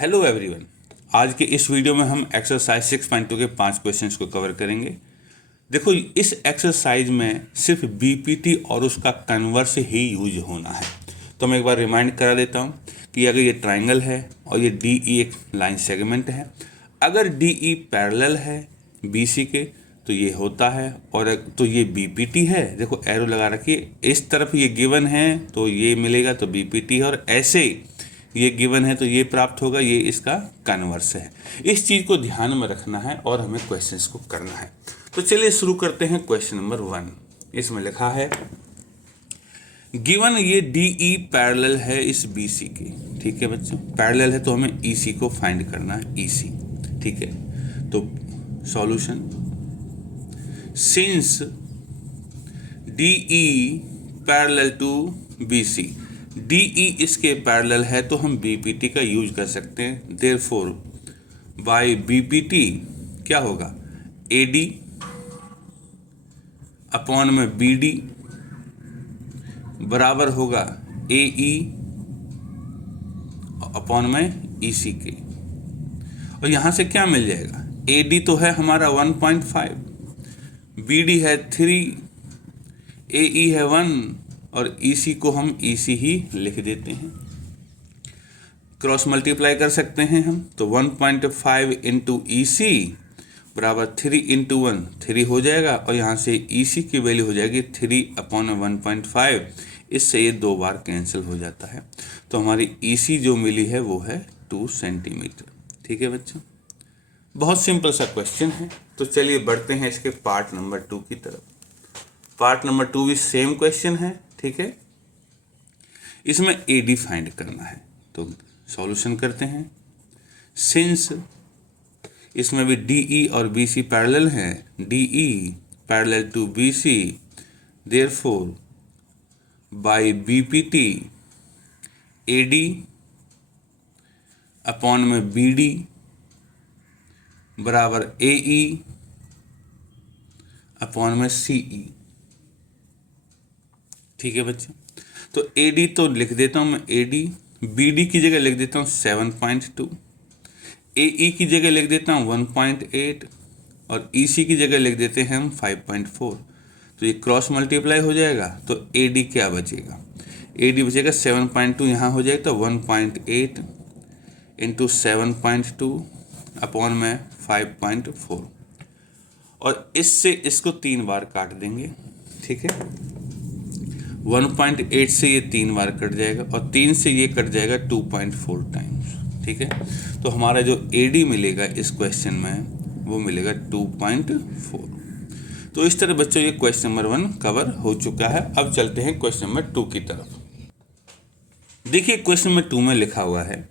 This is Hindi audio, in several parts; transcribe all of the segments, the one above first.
Hello everyone. आज के इस वीडियो में हम एक्सरसाइज 6.2 के 5 क्वेश्चंस को कवर करेंगे। देखो, इस एक्सरसाइज में सिर्फ बीपीटी और उसका कन्वर्स ही यूज होना है। तो मैं एक बार रिमाइंड करा देता हूँ कि अगर ये ट्राइंगल है और ये डीई एक लाइन सेगमेंट है, अगर डीई पैरेलल है बीसी के तो ये होता है, और तो ये बीपीटी है। देखो एरो लगा रखिए, इस तरफ ये गिवन है तो ये मिलेगा तो बीपीटी है, और ऐसे ये गिवन है तो ये प्राप्त होगा, ये इसका कन्वर्स है। इस चीज़ को ध्यान में रखना है और हमें क्वेश्चंस को करना है। तो चलिए शुरू करते हैं। क्वेश्चन नंबर 1, इसमें लिखा है गिवन ये डीई पैरेलल है इस बीसी के। ठीक है बच्चों, पैरेलल है तो हमें ईसी को फाइंड करना है, ईसी। ठीक है, तो solution, since DE parallel to BC, DE इसके पैरेलल है तो हम बीपीटी का यूज कर सकते हैं। देयरफॉर बाय बीपीटी क्या होगा, एडी अपॉन में बीडी बराबर होगा एई अपॉन में ईसी के। और यहाँ से क्या मिल जाएगा, एडी तो है हमारा 1.5, बीडी है 3, एई है 1 और ईसी को हम ईसी ही लिख देते हैं। क्रॉस मल्टीप्लाई कर सकते हैं हम, तो 1.5 इंटू ईसी बराबर 3 इंटू 1 3 हो जाएगा, और यहाँ से ईसी की वैल्यू हो जाएगी 3 अपॉन 1.5। इससे ये 2 बार कैंसिल हो जाता है, तो हमारी ईसी जो मिली है वो है 2 सेंटीमीटर। ठीक है बच्चों, बहुत सिंपल सा क्वेश्चन है। तो चलिए बढ़ते हैं इसके पार्ट नंबर 2 की तरफ। पार्ट नंबर 2 भी सेम क्वेश्चन है। ठीक है, इसमें एडी फाइंड करना है, तो सॉल्यूशन करते हैं। सिंस इसमें भी डीई और बीसी पैरेलल हैं, DE parallel to BC, therefore by BPT AD upon में बीडी बराबर एई अपॉन में सीई। ठीक है बच्चों, तो एडी तो लिख देता हूँ मैं, एडी, बीडी की जगह लिख देता हूँ 7.2, एई की जगह लिख देता हूँ 1.8 और ईसी की जगह लिख देते हैं हम 5.4। तो ये क्रॉस मल्टीप्लाई हो जाएगा, तो एडी क्या बचेगा, एडी बचेगा 7.2, यहाँ हो जाएगा तो 1.8 इंटू 7.2 अपॉन में 5.4, और इससे इसको 3 बार काट देंगे। ठीक है, 1.8 से ये 3 बार कट जाएगा और 3 से ये कट जाएगा 2.4 टाइम्स। ठीक है, तो हमारा जो एडी मिलेगा इस क्वेश्चन में वो मिलेगा 2.4। तो इस तरह बच्चों ये क्वेश्चन नंबर 1 कवर हो चुका है। अब चलते हैं क्वेश्चन नंबर 2 की तरफ। देखिए क्वेश्चन नंबर 2 में लिखा हुआ है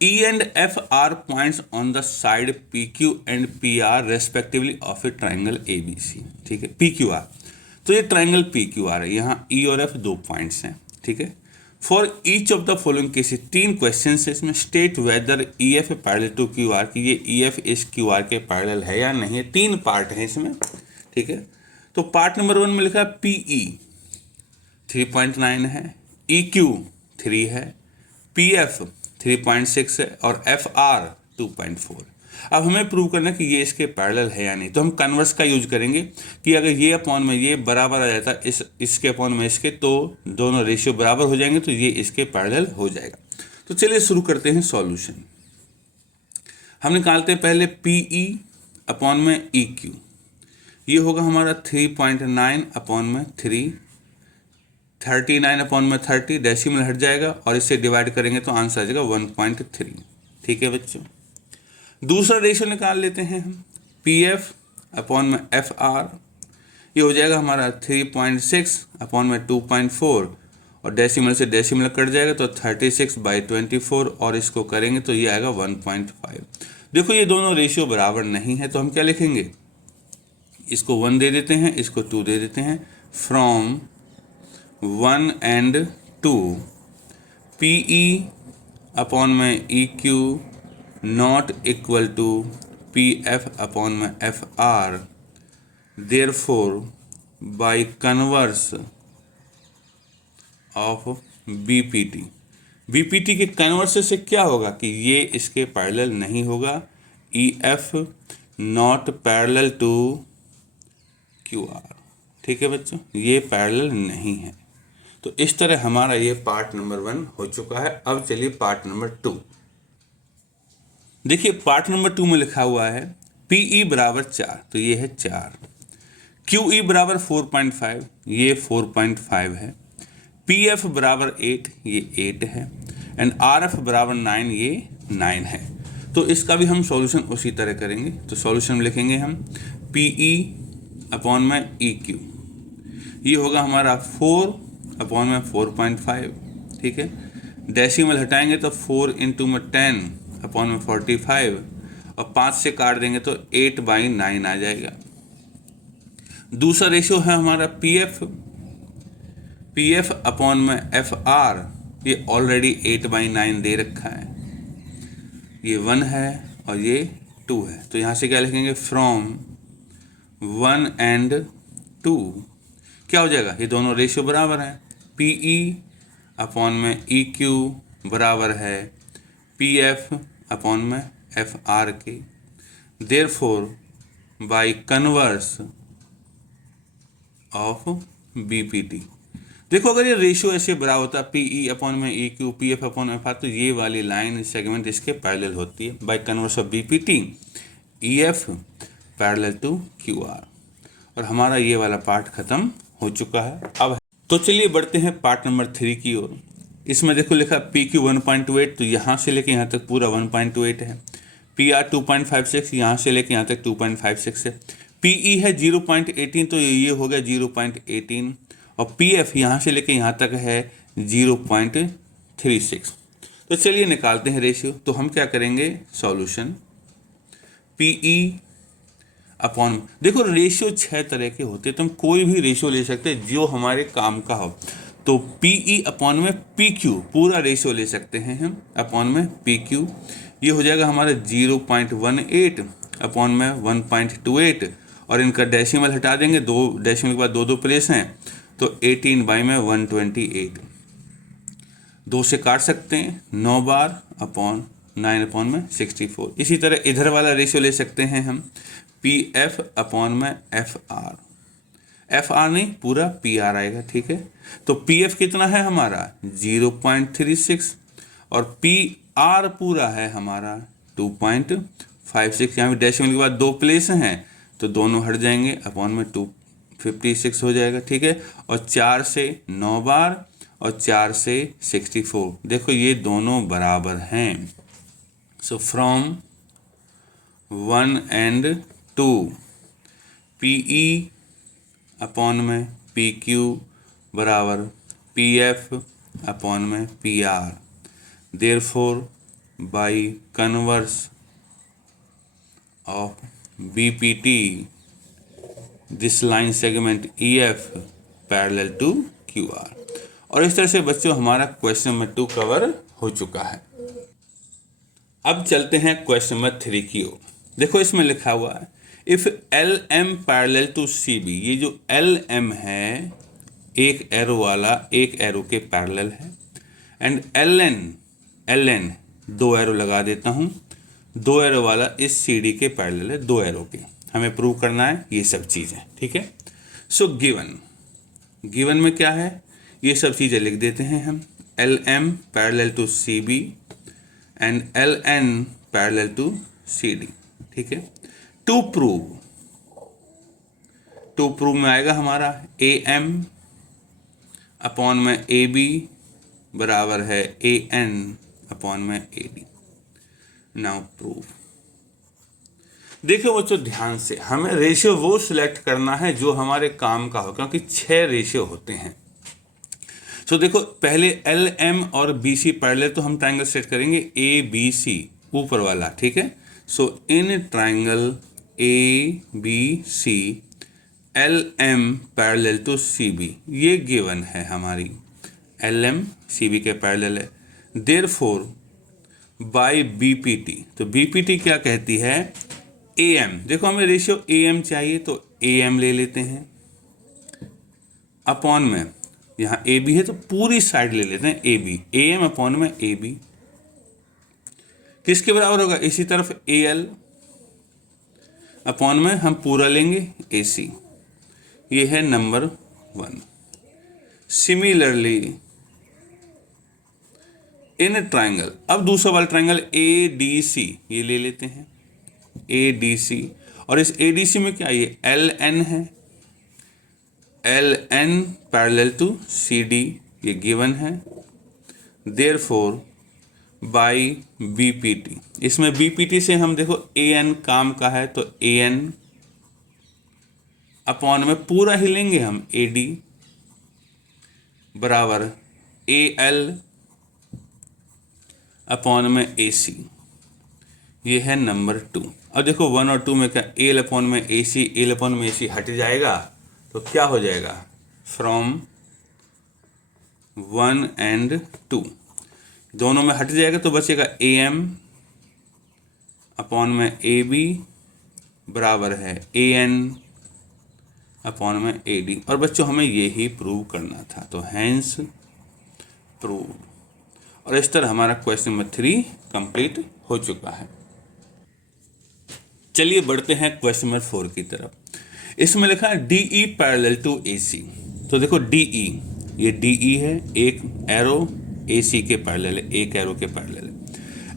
E and F are points on the side PQ and PR respectively of a triangle ABC। ठीक है, PQR, तो ये ट्राइंगल PQR है, यहाँ E और F 2 पॉइंट्स हैं। ठीक है, for each of the following cases, 3 question है इसमें। State whether EF parallel to QR, कि ये EF इस QR के पैरेलल है या नहीं। 3 पार्ट हैं इसमें। ठीक है, तो पार्ट नंबर 1 में लिखा है PE 3.9 है, EQ 3 है, PF 3.6 है और FR 2.4। अब हमें प्रूव करना है कि ये इसके पैरेलल है या नहीं, तो हम कन्वर्स का यूज करेंगे कि अगर ये अपॉन में ये बराबर आ जाता है इसके अपॉन में इसके, तो दोनों रेशियो बराबर हो जाएंगे, तो ये इसके पैरेलल हो जाएगा। तो चलिए शुरू करते हैं सॉल्यूशन। हम निकालते हैं पहले PE अपॉन में EQ, ये होगा हमारा 3.9 अपॉन में 3, 39 अपॉन में 30, डेसिमल हट जाएगा और इससे डिवाइड करेंगे तो आंसर आ जाएगा 1.3। ठीक है बच्चों, दूसरा रेशियो निकाल लेते हैं हम, PF अपॉन में FR, ये हो जाएगा हमारा 3.6 अपॉन में 2.4 और डेसिमल से डेसिमल कट जाएगा तो 36/24 और इसको करेंगे तो ये आएगा 1.5। देखो ये दोनों रेशियो बराबर नहीं है, तो हम क्या लिखेंगे, इसको 1 दे देते हैं, इसको 2 दे देते हैं। फ्रॉम 1 and 2 PE अपॉन में EQ not equal to PF upon में FR, therefore by converse of BPT BPT के कन्वर्स से क्या होगा कि ये इसके पैरेलल नहीं होगा, E F not parallel to Q R. ठीक है बच्चों, ये पैरेलल नहीं है। तो इस तरह हमारा ये पार्ट नंबर 1 हो चुका है। अब चलिए पार्ट नंबर 2। देखिए पार्ट नंबर 2 में लिखा हुआ है पीई बराबर 4, तो ये है 4। क्यूई बराबर 4.5, ये 4.5 है। पीएफ बराबर 8, ये 8 है। एंड आरएफ बराबर 9, ये 9 है। तो इसका भी हम सॉल्यूशन उसी तरह करेंगे। तो सॉल्यूशन में लिखेंगे हम पीई अपॉन में ई क्यू, ये होगा हमारा 4 अपॉन में 4.5। ठीक है, डेसिमल हटाएंगे तो 4 इंटू में 10 अपॉन में 45, और 5 से काट देंगे तो 8/9 आ जाएगा। दूसरा रेशियो है हमारा पीएफ अपॉन में एफ आर, ये ऑलरेडी 8/9 दे रखा है, ये 1 है और ये 2 है। तो यहाँ से क्या लिखेंगे, फ्रॉम 1 and 2 क्या हो जाएगा, ये दोनों रेशियो बराबर हैं। पीई अपॉन में ई क्यू बराबर है पीएफ अपॉन में एफ आर के। Therefore by converse of BPT, देखो अगर ये रेशियो ऐसे बराबर होता पीई अपॉन में E Q PF upon F R, तो ये वाली लाइन सेगमेंट इसके पैरेलल होती है। By converse of BPT EF parallel to Q R. और हमारा ये वाला पार्ट खत्म हो चुका है। अब तो चलिए बढ़ते हैं पार्ट नंबर 3 की ओर। इसमें देखो लिखा पी क्यू 1.28, तो यहाँ से लेके यहाँ तक पूरा 1.28 है। पी आर 2.56, यहाँ से लेके यहाँ तक 2.56 है। पीई है 0.18, तो ये हो गया 0.18, और पी एफ यहाँ से लेके यहाँ तक है 0.36। तो चलिए निकालते हैं रेशियो। तो हम क्या करेंगे, सॉल्यूशन पीई अपॉन, देखो रेशियो 6 तरह के होते हैं, तो हम कोई भी रेशियो ले सकते हैं जो हमारे काम का हो। तो पीई अपॉन में पी क्यू पूरा रेशियो ले सकते हैं हम, अपॉन में पी क्यू, ये हो जाएगा हमारा 0.18 अपॉन में 1.28, और इनका डेसिमल हटा देंगे, 2 डेसिमल के बाद 2 प्लेस हैं, तो 18/128, 2 से काट सकते हैं, 9 बार अपॉन 9 अपॉन में 64। इसी तरह इधर वाला रेशियो ले सकते हैं हम, पी एफ अपॉन में एफ आर नहीं, पूरा पी आर आएगा। ठीक है, तो पी एफ कितना है हमारा 0.36, और पी आर पूरा है हमारा 2.56। यहाँ भी डेसिमल के बाद 2 प्लेस हैं, तो दोनों हट जाएंगे, अपॉन में 256 हो जाएगा। ठीक है, और 4 से 9 बार और 4 से 64, देखो ये दोनों बराबर हैं। So from 1 and 2 PE upon में पी क्यू बराबर पी एफ अपॉन में P R. Therefore by converse of BPT this line segment EF parallel to Q R. और इस तरह से बच्चों हमारा क्वेश्चन नंबर 2 कवर हो चुका है। अब चलते हैं क्वेश्चन नंबर 3 की ओर। देखो इसमें लिखा हुआ है if L M parallel to C B, ये जो एल एम है एक एरो वाला, एक एरो के पैरेलल है, एंड एल एन 2 एरो लगा देता हूँ, 2 एरो वाला इस सी डी के पैरेलल है, 2 एरो के, हमें प्रूव करना है ये सब चीज़ें। ठीक है, सो गिवन में क्या है, ये सब चीज़ें लिख देते हैं हम, L M parallel to C B and L N parallel to C D. ठीक है, टू प्रूव में आएगा हमारा ए एम अपॉन में ए बी बराबर है ए एन अपॉन में ए डी। Now prove. देखो बच्चों ध्यान से, हमें रेशियो वो सिलेक्ट करना है जो हमारे काम का हो, क्योंकि 6 रेशियो होते हैं। सो देखो पहले एल एम और बी सी पैरेलल, तो हम ट्राइंगल सेट करेंगे ए बी सी ऊपर वाला। ठीक है, so in triangle A B C L M parallel to C B, ये गिवन है हमारी, एल एम सी बी के पैरेलल है। Therefore by B P T, तो बी पी टी क्या कहती है, ए एम, देखो हमें रेशियो ए एम चाहिए तो ए एम ले लेते हैं, अपॉन में यहाँ ए बी है तो पूरी साइड ले लेते हैं A B, A M upon में ए बी किसके बराबर होगा, इसी तरफ ए एल अपॉन में हम पूरा लेंगे ए सी, ये है नंबर 1। सिमिलरली इन ट्राइंगल, अब दूसरा वाला ट्राइंगल ए डी सी ये ले लेते हैं, ए डी सी, और इस ए डी सी में क्या ये एल एन है, L N parallel to C D ये गिवन है, therefore by B P T, इसमें बी पी टी से हम देखो ए एन काम का है तो ए एन अपॉन में पूरा ही लेंगे हम ए डी बराबर ए एल अपॉन में ए सी, ये है नंबर 2। अब देखो 1 और 2 में क्या, एल अपॉन में ए सी, एल अपॉन में ए सी हट जाएगा तो क्या हो जाएगा, फ्रॉम 1 एंड 2 दोनों में हट जाएगा तो बचेगा ए एम अपॉन में ए बी बराबर है ए एन अपॉन में ए डी। और बच्चों हमें ये ही प्रूव करना था, तो हैंस प्रूव। और इस तरह हमारा क्वेश्चन नंबर 3 कंप्लीट हो चुका है। चलिए बढ़ते हैं क्वेश्चन नंबर 4 की तरफ। इसमें लिखा है D E parallel to A सी, तो देखो डी ई, ये डी ई है, एक एरो ए सी के पैरेलल है, एक एरो के पैरेलल है।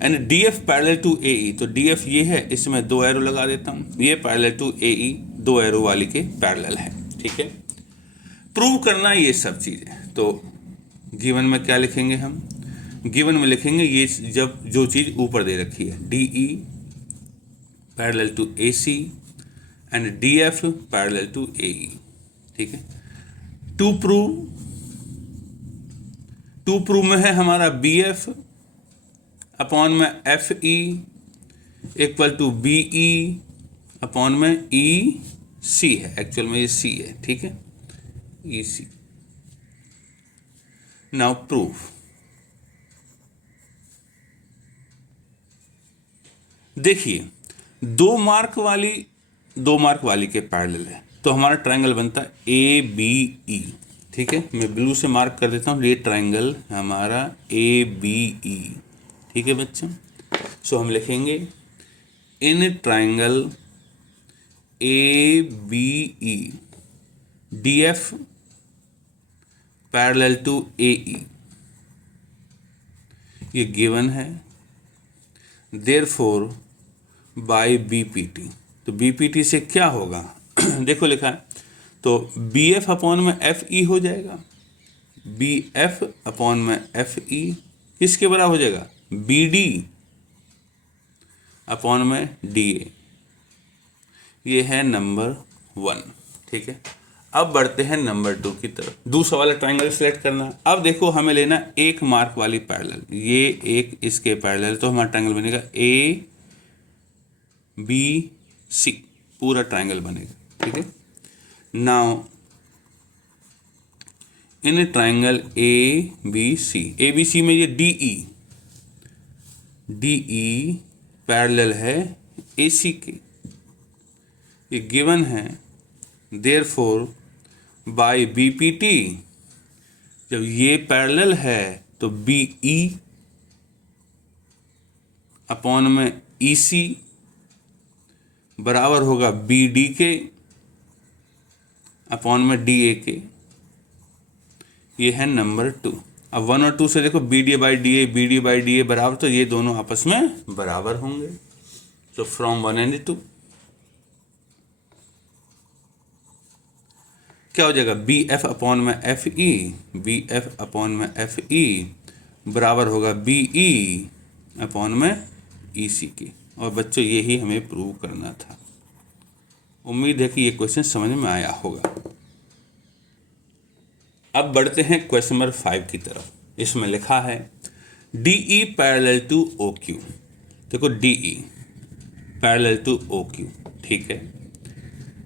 And D F parallel to A E, तो डी एफ ये है, इसमें 2 एरो लगा देता हूँ, ये parallel to A E 2 arrow वाली के पैरेलल है। ठीक है, प्रूव करना ये सब चीज़ें। तो गिवन में क्या लिखेंगे हम, गिवन में लिखेंगे ये जब जो चीज़ ऊपर दे रखी है, D E parallel to A C and D F parallel to A E. ठीक है, टू प्रूव में है हमारा बी एफ अपॉन में F E equal to B E upon में ई सी है, एक्चुअल में ये सी है। ठीक है, ई सी। नाउ प्रूफ, देखिए 2 मार्क वाली के पैरेलल है तो हमारा ट्रायंगल बनता है ए बी ई। ठीक है, मैं ब्लू से मार्क कर देता हूँ, ये ट्रायंगल हमारा ए बी ई। ठीक है बच्चों, सो हम लिखेंगे in triangle A B E D F parallel to A E, ये गिवन है, therefore by B P T. तो बी पी टी से क्या होगा देखो लिखा है, तो बी एफ अपॉन में एफ ई हो जाएगा, बी एफ अपॉन में एफ ई किसके बराबर हो जाएगा, बी डी अपॉन में डी ए, ये है नंबर 1। ठीक है, अब बढ़ते हैं नंबर 2 की तरफ। दूसरा वाला ट्रायंगल सेलेक्ट करना। अब देखो हमें लेना 1 मार्क वाली पैरेलल, ये एक इसके पैरेलल, तो हमारा ट्रायंगल बनेगा ए बी सी, पूरा ट्रायंगल बनेगा। ठीक है, now in triangle A B C में ये डी ई पैरेलल है ए सी के, ये गिवन है, therefore by B P T, जब ये पैरेलल है तो बी ई अपॉन में ई सी बराबर होगा बी डी के अपॉन में डी ए के, ये है नंबर 2। अब 1 और 2 से देखो B D by D A बराबर, तो ये दोनों आपस में बराबर होंगे। तो फ्रॉम 1 एंड 2 क्या हो जाएगा, बी एफ अपॉन में F E, B F upon में एफ ई बराबर होगा बी ई अपॉन में ई सी की। और बच्चों यही हमें प्रूव करना था। उम्मीद है कि ये क्वेश्चन समझ में आया होगा। अब बढ़ते हैं क्वेश्चन नंबर 5 की तरफ। इसमें लिखा है D E parallel to O Q. देखो D E parallel to O Q, ठीक है।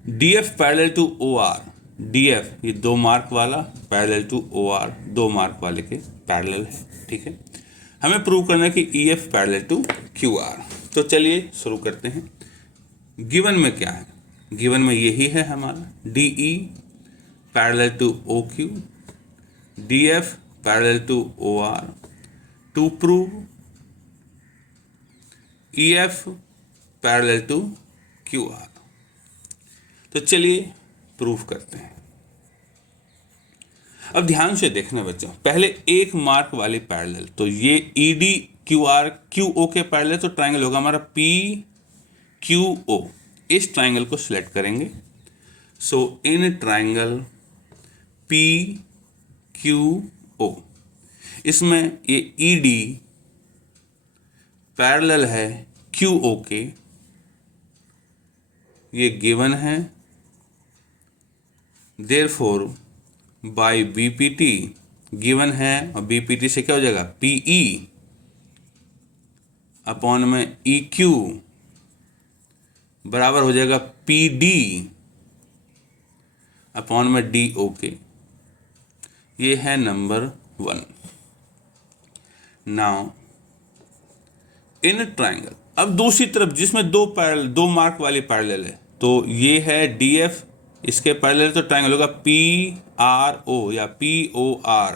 D F parallel to O R, D F ये 2 मार्क वाला parallel to O R 2 mark वाले के पैरेलल है, ठीक है। हमें प्रूव करना है कि E F parallel to Q R. तो चलिए शुरू करते हैं। गिवन में क्या है, गिवन में यही है हमारा D E parallel to O Q DF parallel to OR to prove EF parallel to QR। तो चलिए प्रूफ करते हैं। अब ध्यान से देखना बच्चों, पहले एक मार्क वाले पैरेलल, तो ये ED QR QO के पैरेलल, तो ट्राइंगल होगा हमारा PQO। इस ट्राइंगल को सिलेक्ट करेंगे। सो इन ट्राइंगल PQO, इसमें ये ED पैरेलल है QO के, ये गिवन है। देयरफॉर बाय BPT गिवन है, और BPT से क्या हो जाएगा PE अपॉन में EQ बराबर हो जाएगा PD अपॉन में DO के। ये है नंबर 1। नाउ इन ट्राइंगल, अब दूसरी तरफ जिसमें दो मार्क वाली पैरेलल है, तो ये है DF, इसके पैरेलल, तो ट्राइंगल होगा PRO या POR।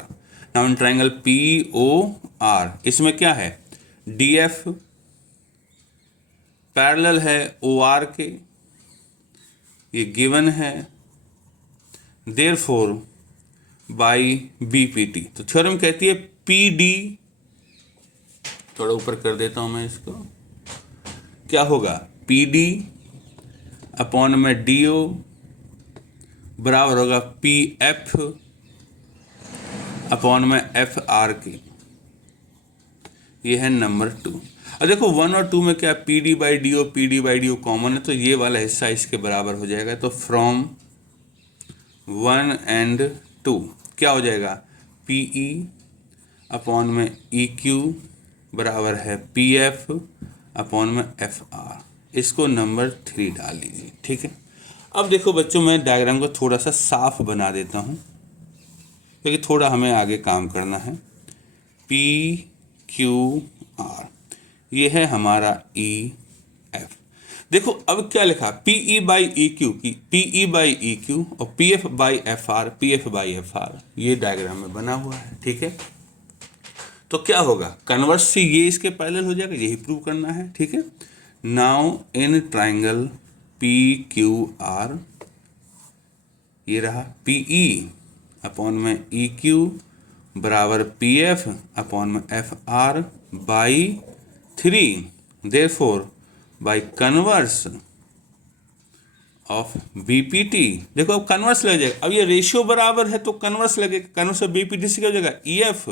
Now in triangle POR, इसमें क्या है DF पैरेलल है OR के, ये गिवन है। देयरफॉर बाय BPT, तो थ्योरम कहती है PD, थोड़ा ऊपर कर देता हूं मैं इसको, क्या होगा PD अपॉन में DO बराबर होगा PF अपॉन में FR के। ये है नंबर 2। अब देखो 1 और 2 में क्या PD बाई DO कॉमन है, तो ये वाला हिस्सा इसके बराबर हो जाएगा। तो फ्रॉम 1 एंड 2 क्या हो जाएगा PE अपॉन में EQ बराबर है PF अपॉन में FR। इसको नंबर 3 डाल लीजिए, ठीक है। अब देखो बच्चों, मैं डायग्राम को थोड़ा सा साफ बना देता हूँ, क्योंकि थोड़ा हमें आगे काम करना है। PQR, ये है हमारा EF। देखो अब क्या लिखा, PE बाई EQ की PE बाई EQ और PF बाई FR, ये डायग्राम में बना हुआ है, ठीक है। तो क्या होगा, कन्वर्स से ये इसके पैरेलल हो जाएगा, यही प्रूव करना है, ठीक है। नाउ इन ट्राइंगल PQR, ये रहा PE अपॉन में EQ बराबर PF अपॉन में FR by 3। Therefore by converse of BPT, देखो अब कन्वर्स लग जाएगा, अब ये रेशियो बराबर है तो कन्वर्स लगेगा, कन्वर्स ऑफ BPT से क्या हो जाएगा EF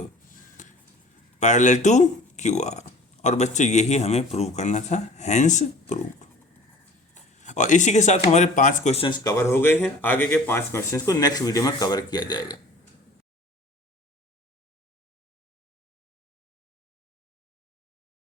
पैरेलल टू QR। और बच्चों यही हमें प्रूव करना था, हेंस प्रूव। और इसी के साथ हमारे 5 क्वेश्चंस कवर हो गए हैं। आगे के 5 क्वेश्चंस को नेक्स्ट वीडियो में कवर किया जाएगा।